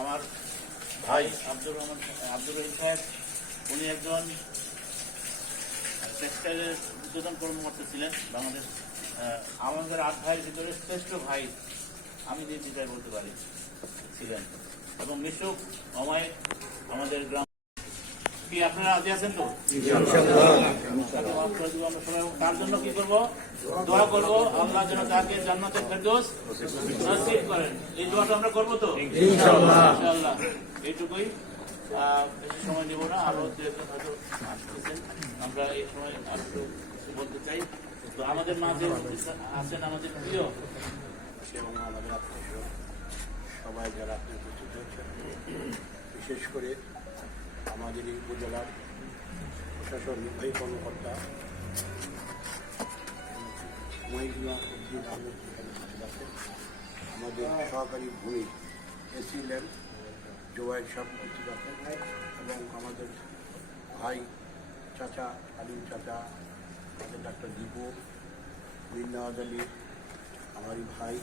আমার ভাই আব্দুর রহমান আব্দুর রহিম সাহেব, উনি একজন টেক্সটাইলের উদ্বোধন কর্মকর্তা ছিলেন বাংলাদেশ আমাদের আট ভাইয়ের ভিতরে শ্রেষ্ঠ ভাই আমি যে বিদায় বলতে পারি, ছিলেন। এবং মিশুক আমায় আমাদের গ্রাম কি আপনারা রাজি আছেন তো? তার জন্য কি করব? দোয়া করব আল্লাহ যেন তাকে জান্নাতের ফেরদৌস নসিব করেন। এই দোয়াটা আমরা করব তো? ইনশাআল্লাহ। এইটুকুই। বেশি সময় নেব না আরও দু একজন হয়তো আসতেছেন। আমরা এই সময় আর একটু বলতে চাই। তো আমাদের মাঝে আছেন আমাদের প্রিয় এবং আমাদের আত্মীয়। সবাই যারা বিশেষ করে আমাদের এই উপজেলার প্রশাসন নির্বাহী কর্মকর্তা আমাদের সহকারী ভূমি এসি ল্যান্ড জোয়াইল সব এবং আমাদের ভাই চাচা, আলিম চাচা, আমাদের ডাক্তার দীপু মিন্নাওয়াজ আলী আমারই ভাই,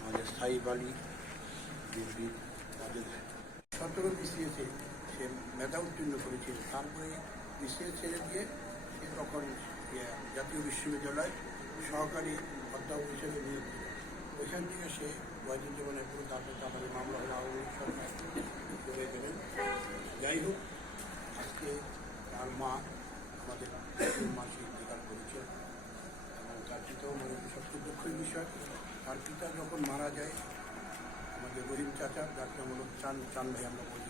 আমাদের সাইব আলী আমাদের সতেরো বিসিএসে সে মেধা উত্তীর্ণ করেছিল তারপরে বিসিএস ছেড়ে দিয়ে সে তখন ইয়ে, জাতীয় বিশ্ববিদ্যালয় সহকারী অধ্যাপক হিসেবে নিয়োগ ওইখান থেকে সে জীবনের পুরো তারপরে তারপরে মামলা হলো আওয়ামী লীগ সরকার চলে গেলেন। যাই হোক আজকে তার মা আমাদের মাসে ইন্তেকাল করেছে এবং তার পিতাও মানে সবচেয়ে দুঃখের বিষয় তার পিতা যখন মারা যায় আমাদের রহিম চাচা যার হলো চান চান ভাই আমরা বলি